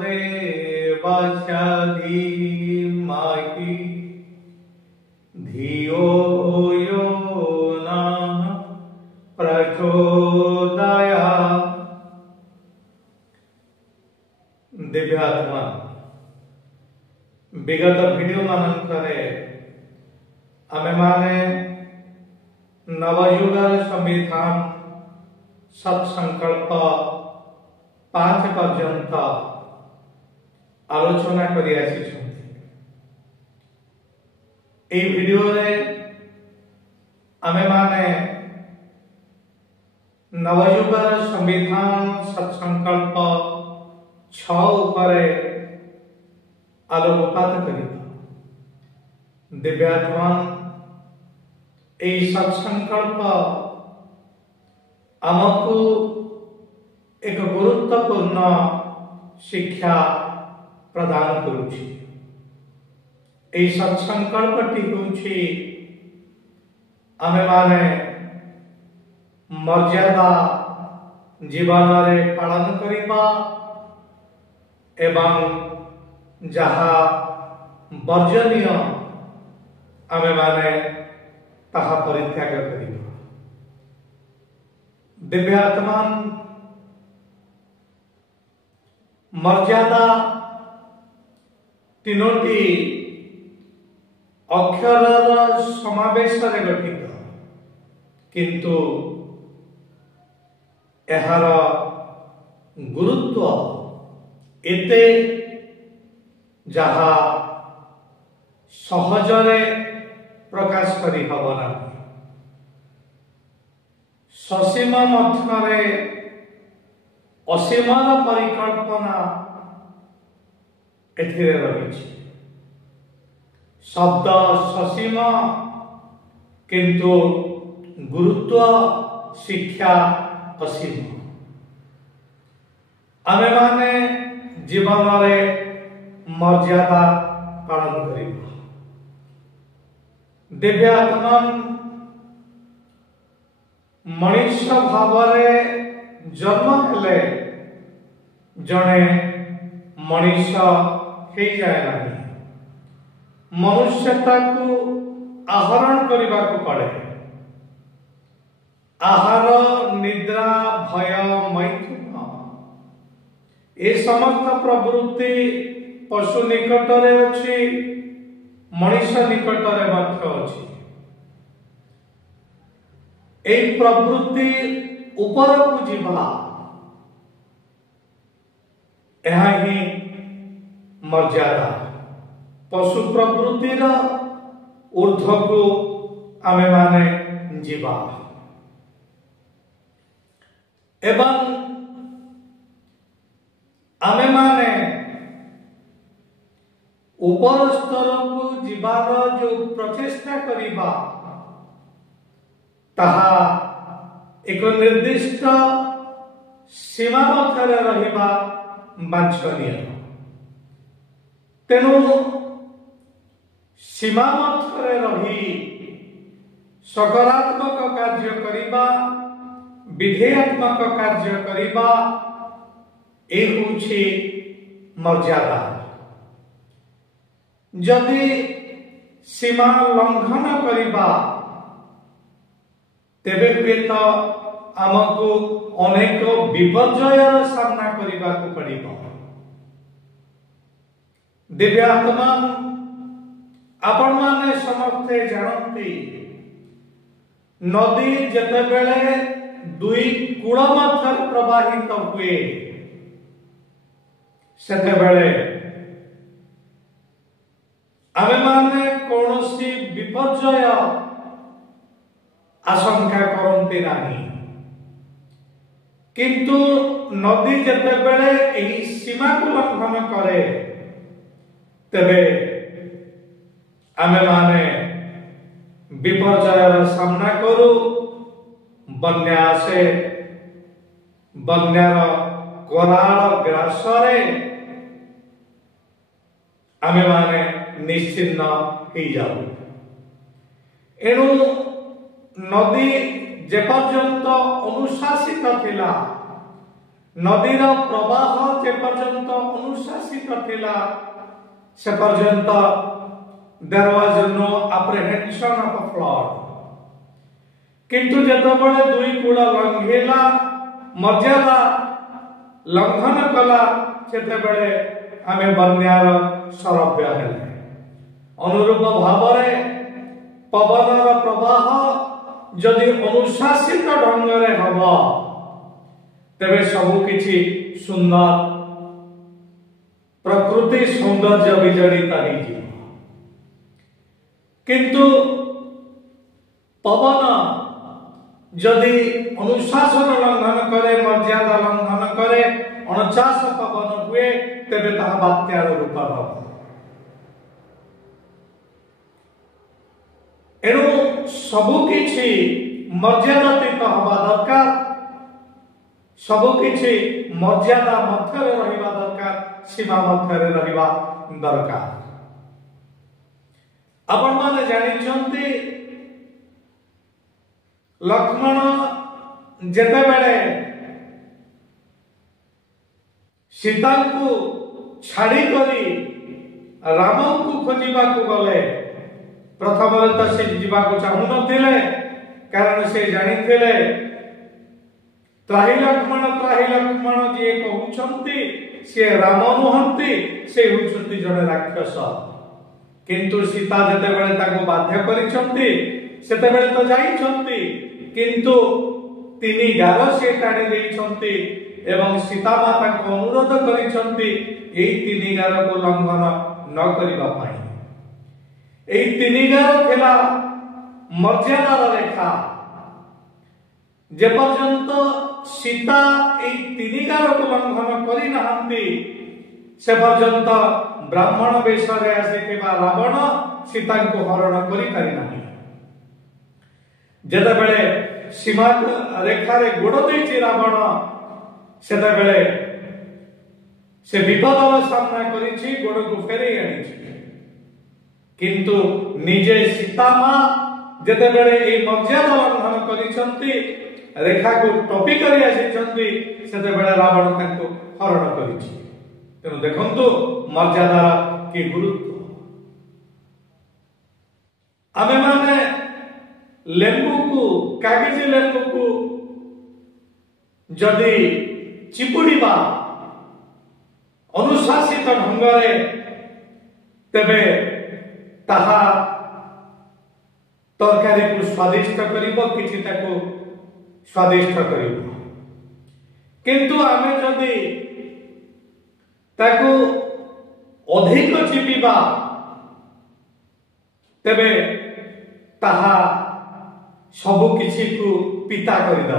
देवस्य धीमहि धियो यो नः प्रचोदयात्। दिव्यात्मा विगत वीडियो मानकरे आमे माने नवयुगर संविधान सत्संकल्प 5 पर्यंत आलोचना करि आसिछन्ति। ए वीडियो रे आमे माने नवयुगर संविधान सत्संकल्प 6 उपरे आलोकपात करिबा। दिव्यात्मा ए सत्संकल्प आमको एक गुरुत्वपूर्ण शिक्षा प्रदान करुछि। ए सत्संकल्पटी होछि आमे माने मर्यादा जीवन रे पालन करिबा एवं जहा वर्जनीय आमे माने ताहा परित्याग करिबा। दिव्यात्मा मर्यादा तीनोटी अक्षरर समावेश रे गठित, किंतु एहार गुरुत्व एते जहा सहजरे प्रकाश करि हबना। ससीम मध्यरे असीमर परिकल्पना एथिरे रहिछि। शब्द ससीम किंतु गुरुत्व शिक्षा असीम। आमे माने जीवन रे मर्यादा पालन करिबा। दिव्यात्मा मनुष्य भावरे जन्म हेले जने मनुष्य हे जाय नाही। मनुष्यता को आहरण करबा को पड़े। आहार निद्रा भय मैथुन ए समस्त प्रवृत्ति पशु निकटरे अछि, मनुष्य निकटरे मध्य अछि। ए प्रवृत्ति ऊपर को जीवा एहा ही मर्यादा। पशु प्रवृत्तिर ऊर्ध्व को आमे माने जीवा एवं आमे माने ऊपर स्तर को जीवार जो प्रचेष्टा करिबा ताहा एक निर्दिष्ट सीमा मध्यरे रहिबा वांछनीय। तेणु सीमा मध्यरे रही सकारात्मक कार्य करिबा, विधेयात्मक कार्य करिबा ए होछि मर्यादा। जदि सीमा लंघन करिबा तेबे हुएत आमको अनेक विपर्ययर सामना करिबा को पड़िबो। दिव्यात्मा आपण माने समस्ते जानती नदी जेतेबेले दुई कूल मध्य प्रवाहित हुए सेतेबेले आमे माने कौनसी विपर्यय आशंका करते नहीं, किंतु नदी जेतेबेले एही सीमा को लंघन करे तेबे आमे माने विपर्ययर सामना करू। बन्या आसे, बन्यार कराल ग्रासरे आमे माने निश्चिन्न हो जाऊ। एणु नदी जेपर्यंत अनुशासित थिला, नदीर प्रवाह जेपर्यंत पर्यंत अनुशासित थिला से पर्यंत there was no apprehension of a flood किंतु जेतबळे दुई कूल लंघेला मर्यादा लंघन कला सेतेबळे आमे बन्यार सरव्य हेले अनुरूप भावरे पवनर प्रवाह जदि अनुशासित ढंगरे हबो तेबे सबु किछि सुंदर प्रकृति सौंदर्य विजड़ित होइछि किंतु पवन जदि अनुशासन लंघन करे मर्यादा लंघन करे अणचाश पवन हुए तेबे ताहा बात्यार रूप हबो एणु सबु किछि मर्यादातीत हवा दरकार सबु किछि मर्यादा मध्यरे रहिबा दरकार सीमा मध्यरे रहिबा दरकार आपण माने जानिछन्ति लक्ष्मण जेते बेले सीता को छाड़ी करी राम को खोजिबा को गले प्रथम तो से जीवा को चाहू नथिले कारण से जानिथिले त्राही लक्ष्मण जे कहउछन्ति से राम नुहंती से हुछन्ति जने राक्षस किंतु सीता जेते बेले ताको बाध्य करिछन्ति सेते बेले तो जाइछन्ति किंतु तिनी गार से टाणी देइछन्ति एवं सीता माता को अनुरोध करिछन्ति एई तिनी गार को लंघन न करिबा पाई एई तिनी गार थिला मर्यादार रेखा जे पर्यंत सीता एई तिनी गार को लंघन करि नहंती से पर्यंत ब्राह्मण वेश रे आसीथिबा रावण सीता को हरण करि पारि नाही जेते बेले सीमा रेखा रे गोड़ देछि रावण सेते बेले से विपदर सामना करिछि गोड़ को फेरै आनिछि किंतु निजे सीता मां जेते बेले ए मर्यादा लंघन करिसंती रेखा को टॉपी करी आसिसंती सेते बेले रावण ताको हरण करिछि तेनु देखंतु मर्यादार की गुरुत्व आमे माने लेंबू को कागज लेंबू को जदि चिपुड़ीबा अनुशासित ढंगरे तेबे ताहा तरकारी को स्वादिष्ट करिबो किछि ताको स्वादिष्ट करिबो किंतु आमे जदि ताको अधिक चिपिबा तेबे ताहा सबु किछि को पिता करिदा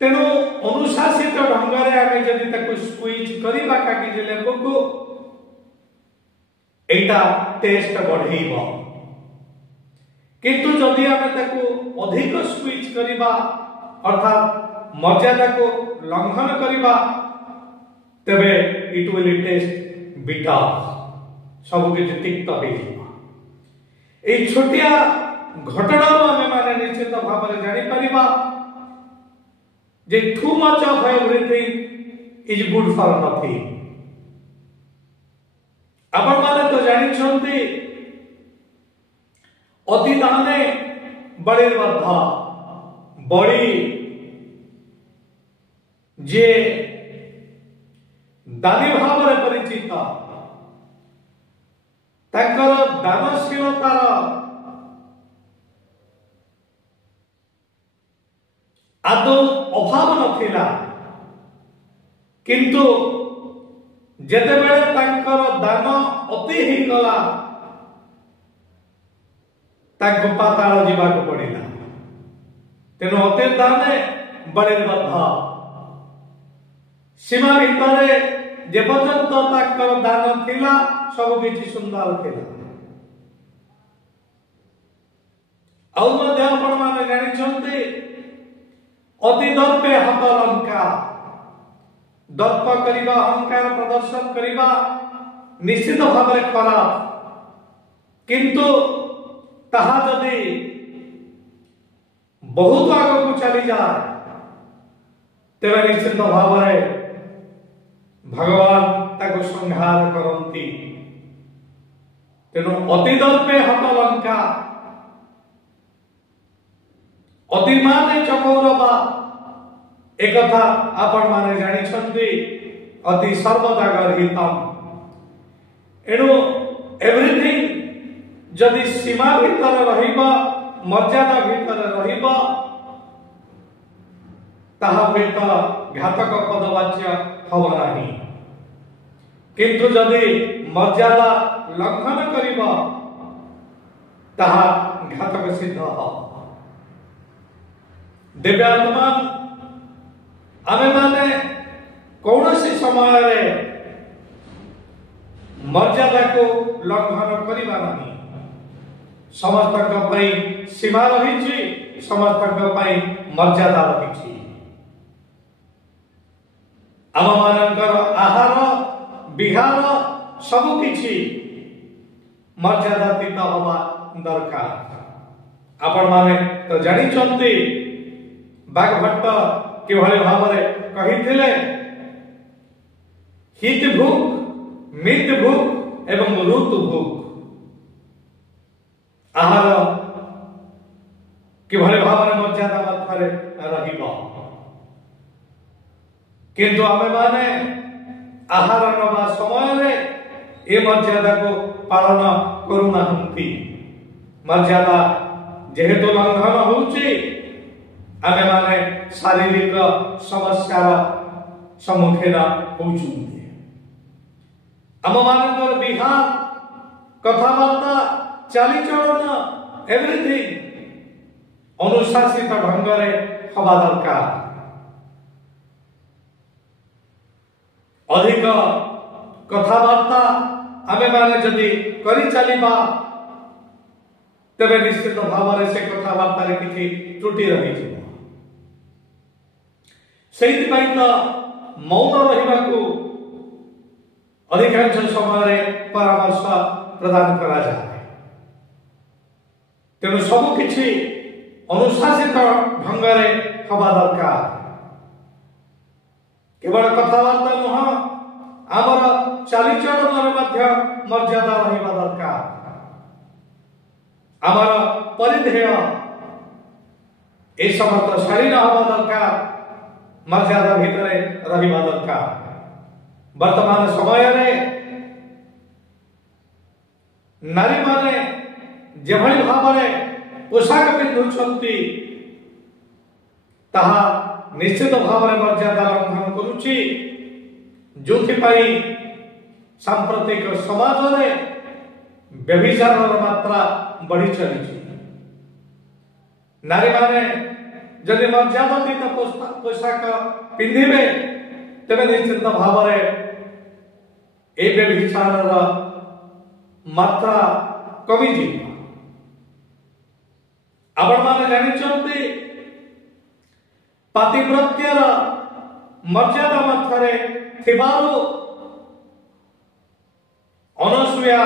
तेनु अनुशासित ढंगरे आमे जदि ताको स्क्वीज करिबा कागज लेंबू को एटा टेस्ट बढ़ेइबो किंतु जदि आमे ताको अधिक स्क्वीज करिबा अर्थात मर्यादा को लंघन करिबा तबे इट विल टेस्ट बिटर सब किछि तिक्त होइबो ए छोटिया घटना आमे माने निश्चित भाव में जानि परिबा जे too much of everything is good for nothing आपण माने तो जानि छन्ति अति दाने बड़ी बद्धा बड़ी जे दानी भाव में परिचित ताकर दानशीलतार आदौ अभाव नथिला किंतु जेते बेले तांकर दान अति ही गला ताको पाताल जीवा को पड़िला तेनो अति दाने बड़े बद्धा सीमा भितरे जे पर्यंत ताकर दान थिला सब किछि सुंदर थिला आउ मध्ये आपण माने जानि छन्ते अति दर्पे हाथ लंका दर्प करिबा अहंकार प्रदर्शन करिबा निश्चित भाव में खराब किंतु ताहा जदि बहुत आगे को चली जाए तेरे निश्चित भाव में भगवान ताको संहार करती। तेणु अति दर्पे हत लंका अतिमाने चकौरवा एक आपण माने जानी अति सर्वदा गर्हितम। एणु एवरीथिंग जदि सीमा भीतर रहिबा मर्यादा भीतर रहिबा ताहा हुएत घातक पदवाच्य हब नाही, किंतु जदि मर्यादा लंघन करिबा ताहा घातक सिद्ध हो। दिव्यात्मा आमे माने कौनसी समय रे मर्यादा को लंघन करिबा नाही। समस्त सीमा रही, समस्त मर्यादा रही। आम मानकर आहार विहार सबकिछि मर्यादातीत हवा दरकार। आपण माने तो जानिचंती बागभट्ट किभଳି भावरे कहिथिले हित भूख मित भूख एवं ऋतु भूख आहार किभଳି भावरे मर्यादा मध्य रहिबो, किंतु आमे माने आहार नवा समय रे ए मर्यादा को पालन करूना हंती। मर्यादा जेहेतु लंघन होउची आमे माने शारीरिक समस्या सम्मुखीन होउचुंती। आम मानकर विहार कथाबार्ता चालीचलन एवरीथिंग अनुशासित ढंग रे हवा दरकार। अधिक कथाबार्ता आमे माने जदि करि चलिबा तबे निश्चित भाव से कथाबार्ता रे किछि त्रुटि रहि जिवो। सेहि पई तो मौन रहिबाकू अधिकांश समय परामर्श प्रदान करा जाए। तेणु सब किछि अनुशासित ढंग रे हवा दरकार। केवल कथाबार्ता नुह आमर चालीचलन मर्यादा रहिबा दरकार। आमर परिधेय ए समस्त शरीर हवा दरकार, मर्यादा भितरे रहिबा दरकार। वर्तमान समय रे नारी माने जेभଳି भावरे पोशाक पिंधुछंती ताहा निश्चित भाव में मर्यादा लंघन करुची, जोथिपाई सांप्रतिक समाज रे व्यभिचार मात्रा बढ़ी चली। नारी माने जदि मर्यादातीत पोशाक पिंधिबे तेबे निश्चित भाव में ए व्यभिचार मात्रा कमी जीव। आपण माने जानिचंती पातिव्रत्यर मर्यादा मध्य थिबारु अनसुया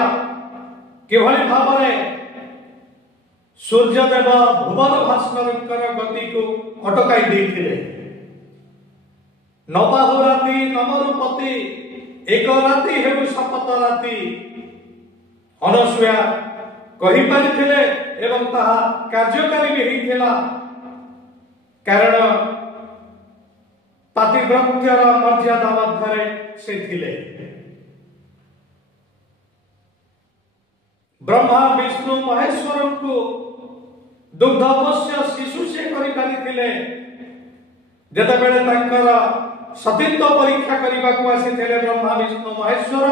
किभଳି भावरे सूर्यदेव भुवन भास्करकर गति को अटकाई देथिले। नबाहु राति नमरुपति एक राति हेउ शपथ राति अनसुया कहि परिथिले एवं ताहा कार्यकारी भी हेइथिला। कारण पातिव्रत्यर मर्यादा मध्य से थिले। ब्रह्मा विष्णु महेश्वर को दुग्धवश्य शिशु से करि परिथिले। जेतेबेले तांकर सतीत्व परीक्षा करने को आसीथिले ब्रह्मा विष्णु महेश्वर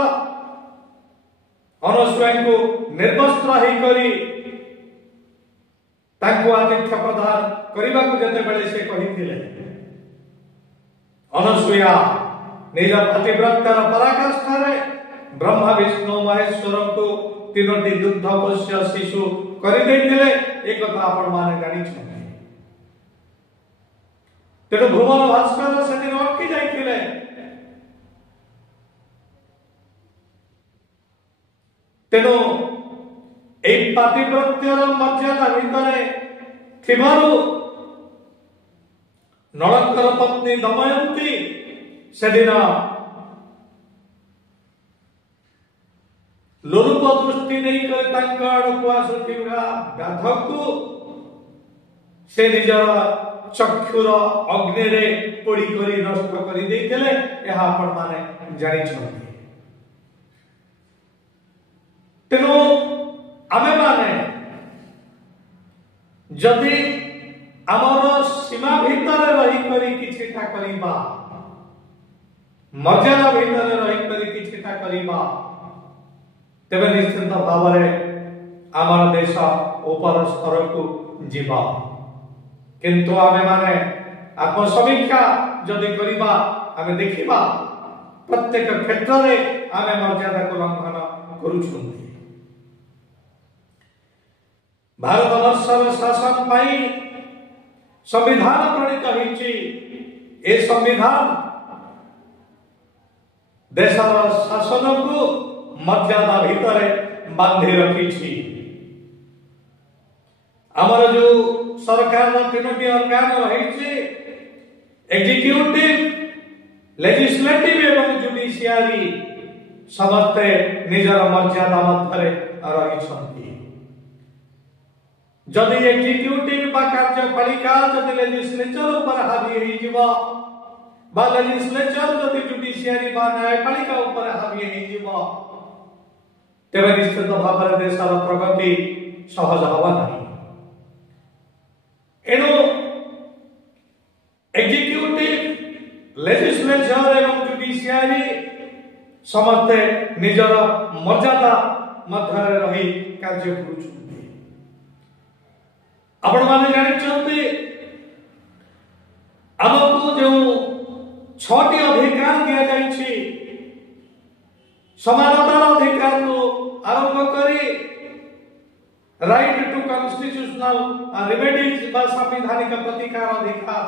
अनसुया को निर्वस्त्र ही करी तांको आतिथ्य प्रदान करने को जेतेबेले से कहिथिले। अनसुया निज पतिव्रतर पराकाष्ठारे ब्रह्मा विष्णु महेश्वर को तीनोटी दुग्धपोष्य शिशु करि दैथिले। एक कथा आपण माने जानि छथि। तेणु भुवन भास्कर से दिन अटकी जाइथिले। तेणु एई पातिव्रत्यर मर्यादा भितरे थिबारु नळंकर पत्नी दमयंती से दिन लोलुप दृष्टि नहीं कर आड़क आसुवा व्याध को से निजर चक्षुर अग्नि रे पोड़ी करी नष्ट करी देइथिले एहा आपण माने जानि छथि। तेनो आमे माने जदि आमर सीमा भीतर रही करी किछिटा करिबा मर्यादा भीतर रही करी किछिटा करिबा तेबे निश्चित भाव में आमर देश ऊपर स्तर को जीवा। किंतु आमे माने आत्मसमीक्षा जदि करिबा आमे देखिबा प्रत्येक क्षेत्र में आमे मर्यादा को लंघन करूछुंती। भारत वर्षर शासन पाई संविधान प्रणीत होइछि। ए संविधान देशर शासन को मर्यादा भीतर बांधि रखिछि। आमर जो सरकार तीनोटी ऑर्गन रही एग्जीक्यूटिव लेजिस्लेटिव एवं जुडिशियरी समस्ते निजर मर्यादा मध्य रही। जदि एग्जीक्यूटिव बा कार्यपालिका जदि लेजिस्लेचर ऊपर हावी होई जिवो बा लेजिस्लेचर जदि जुडिशियरी बा न्यायपालिका ऊपर हावी होई जिवो तेबे निश्चित भाव में देशर प्रगति सहज हवा नहीं। एनो एग्जीक्यूटिव लेजिस्लेचर एवं जुडिशियरी समस्ते निजर मर्यादा मध्य रही कार्य करुछन्ति। आपण माने जानिछन्ति हमको जो 6टी अधिकार दिया जाइछि समानतार अधिकार को आरंभ करी राइट टू कॉन्स्टिट्यूशनल रेमेडीज बा संवैधानिक प्रतिकार अधिकार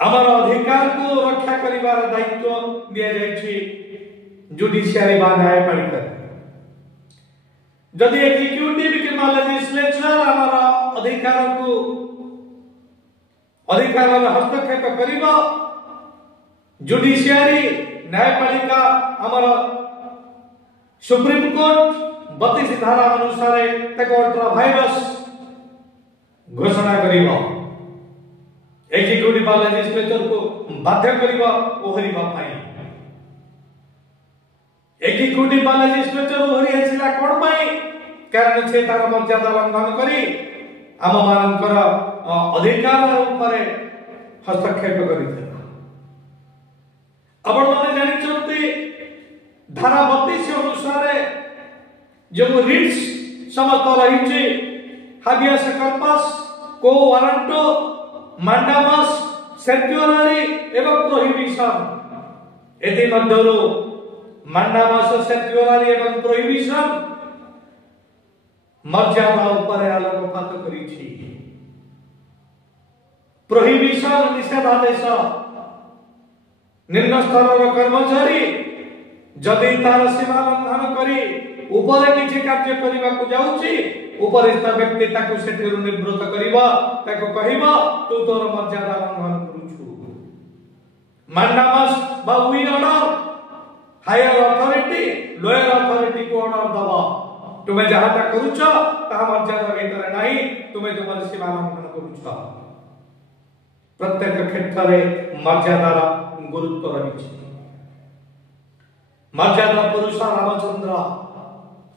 आमर अधिकार को रक्षा करिवार दायित्व दिया जाइछि जुडिशियरी बा न्यायपालिका। जदि एग्जीक्यूटिव के लेजिस्लेचर आमर अधिकार हस्तक्षेप करिबो जुडिशियरी न्यायपालिका आमर सुप्रीम कोर्ट 32 धारा अनुसार अल्ट्रा वायरस घोषणा करिबो एग्जीक्यूटिव लेजिस्लेचर को बाध्य करिबो ओहरिबा पाई। एग्जीक्यूटिव लेजिस्लेचर ओहरि आसिला कोन पाई कारण से तार मर्यादा लंघन करी आम मानकर अधिकार ऊपर हस्तक्षेप करिथिला। आपण माने जानिछन्ति धारा 32 अनुसार जो रिट्स समस्त रही हाबियस कॉर्पस को वारंटो मांडामस सेक्युलरी एवं प्रोहिबिशन एति मध्यरु मांडामस सेक्युलरी एवं प्रोहिबिशन मर्यादा ऊपर आलोकपात करिछि। प्रोहिबिशन निषेधादेश निम्न स्तर कर्मचारी जदि तार सीमा लंघन करी ऊपर किछि कार्य करिबा को जाउछि उपरिस्थ व्यक्ति ताकु सेठिरु निवृत्त करिबा ताकु कहिबा तू तोर मर्यादा लंघन करूछु। मांडामस बा we order higher authority lower authority को ऑर्डर दबा तुमे जहाटा करूछ ता मर्यादा भीतर नाही तुमे तुमर सीमा लंघन करूछ। प्रत्येक क्षेत्र रे मर्यादार गुरुत्व रहिछि। मर्यादा पुरुष रामचंद्र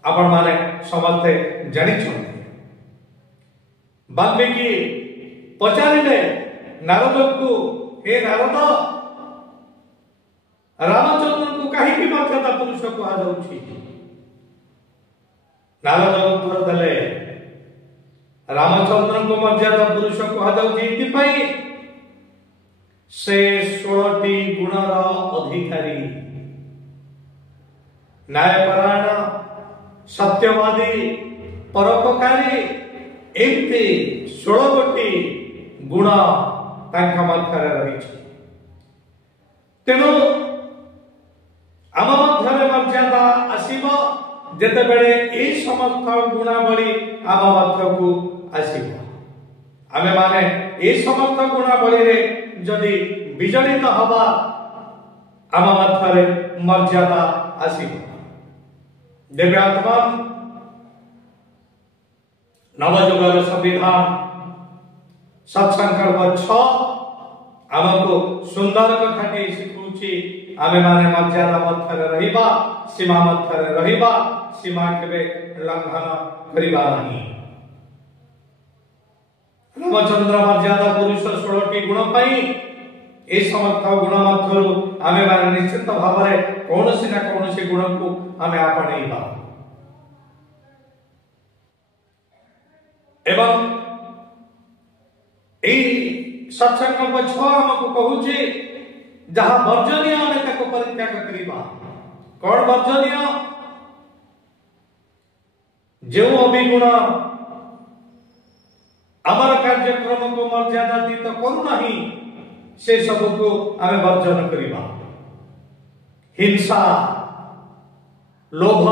आपण माने समस्ते जानिछन्ति। वाल्मीकि पचारिले नारद को हे नारद रामचंद्र को कहीं भी मर्यादा पुरुष कहा जाउछि। नारद उत्तर देले रामचंद्र को मर्यादा पुरुष कहा जाउछि इतिपई से 16टी गुणर अधिकारी न्यायपरायण सत्यवादी परोपकारी एमती 16 गोटी गुण तांका मध्य रही। तेणु आम मध्य मर्यादा आसीब जेते बेले ए समस्त गुणावली आम मध्य को आसीब। आमे माने ए समस्त गुणावली रे जदि विजड़ित हवा आम मध्यरे मर्यादा आसी देवे आत्मा नवजुगर संविधान सत्संकल्प 6 आमको सुंदर कथाटी शिखुची आमे माने मर्यादा मध्यरे रहिबा सीमा मध्यरे रहिबा सीमा केबे लंघन करिबा नहीं। रामचंद्र मर्यादा पुरुष 16 गुण पाई ए समर्थ गुण मध्यरु आमे माने निश्चित भावरे कोनोसी ना कोनोसी गुण को आमे आपणेइबा एवं ए सत्संकल्प 6 हमको कहूचे जहा वर्जनीय आमे ताको परित्याग करिबा कोन वर्जनीय जो अभिगुण आमर कार्यक्रम को मर्यादातीत करू नहीं से सब को आमे वर्जन करिबा हिंसा लोभ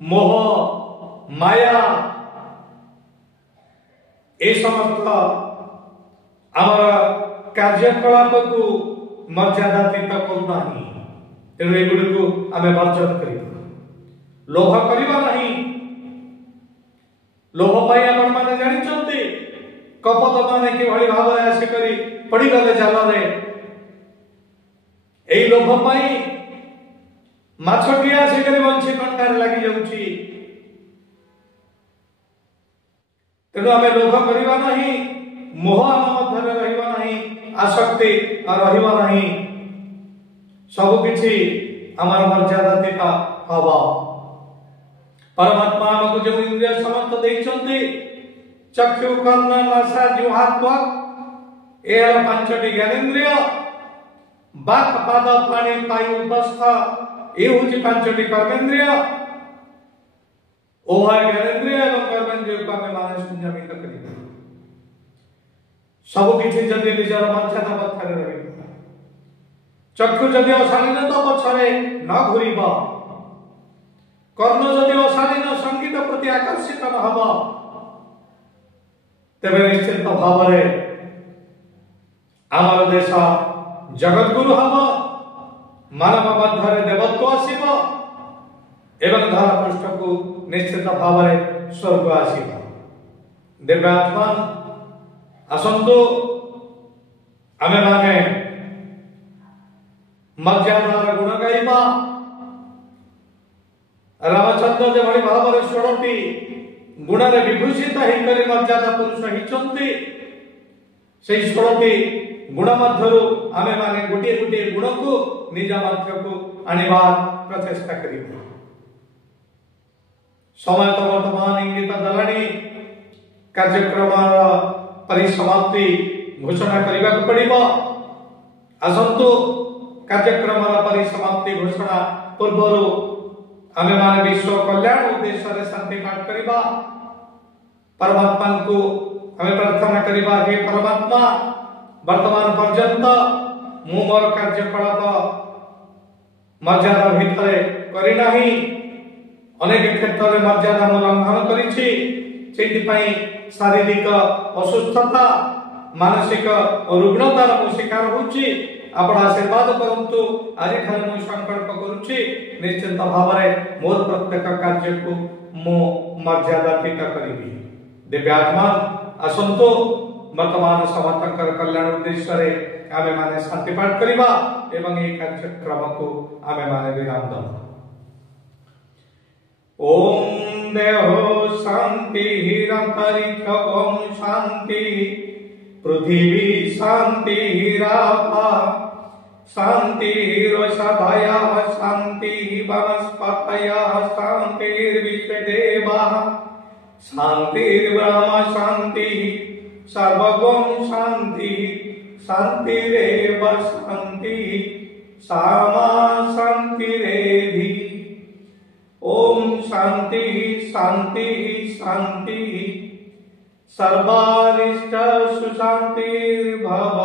मोह माया ए समस्त आमर कार्यकलाप को मर्यादातीत करू नहीं तेणु एगुड़ी को आमे वर्जन करिबा लोभ करिबा नहीं लोभ पाई आपण माने जानि चंती कपट माने कि भली भाव रे आसी करी पड़ी गले जाल रे एई लोभ पाई माछटी आसी करी बंशी कंटार लागि जाउची तेणु आमे लोभ करिबा नहीं मोह आम मध्यरे रहिबा नहीं आसक्ति रहिबा नहीं सब किछि हमर मर्यादातीत हवा परमात्मा हमको जो इंद्रिय समस्त देइछन्ते चक्षु कर्ण नासा जिह्वा त्वक ए पांचटी ज्ञानेन्द्रिय बाक पाद पाणी पायु उपस्थ ए होची पांचटी कर्मेंद्रिय ओहाय ज्ञानेन्द्रिय एवं कर्मेंद्रिय को आमे माने संयमित करिबा सब किछि जदि निजर मर्यादा पथरे रहिबा चक्षु जदि अशालीनता पछरे न घुरिबा कर्ण जदि अशालीन संगीत प्रति आकर्षित न हब तेबे निश्चित भाव रे आमर देश जगत गुरु हब मानव मध्यरे देवत्व आसीब एवं धरा पृष्ठ को निश्चित भाव रे स्वर्ग आसीब देव आत्मा आसंतु आमे माने मर्यादार गुण गाइबा रामचंद्र जे भली भाव रे 16टी गुण रे विभूषित हेइ करी मर्यादा पुरुष हिचंती सेई 16टी गुण मध्यरु आमे माने गोटे गोटे गुण को निज मध्य को आनिबा प्रचेष्टा करिबो समय तो वर्तमान इंगित दलानी कार्यक्रम परिसमाप्ति घोषणा करबा को पड़िबो आसंतु कार्यक्रम परिसमाप्ति घोषणा पूर्वरु आमे माने विश्व कल्याण उद्देश्य रे शांति पाठ करिबा परमात्मा को आमे प्रार्थना करिबा हे परमात्मा वर्तमान पर्यंत मु मोर कार्यकलाप मर्यादा भितरे करि नाही अनेक क्षेत्र रे मर्यादा मु लंघन करिछि सेति पई शारीरिक असुस्थता मानसिक रुग्णतार मु शिकार होछि आपण आशीर्वाद करंतु आज खाली मु संकल्प करूछि निश्चित भाव रे मोर प्रत्येक कार्य को मु मर्यादातीत करिबी दिव्यात्मा असंतो वर्तमान समर्थकर कल्याण उद्देश्य रे आमे माने शांति पाठ करिबा एवं ए कार्यक्रम को आमे माने विराम द ओम देहो शांति हिरंतरिक्ष ओम शांति पृथ्वी शांति हिरापा शांति रोषधाया शांति वनस्पतया शांतिर्विश्वदेवा शांतिर्ब्रह्म शांति सर्वगुण शांति शांतिरेव शांति सामा शांतिरेधि ओम शांति शांति शांति सर्वारिष्ट सुशांतिर्भव।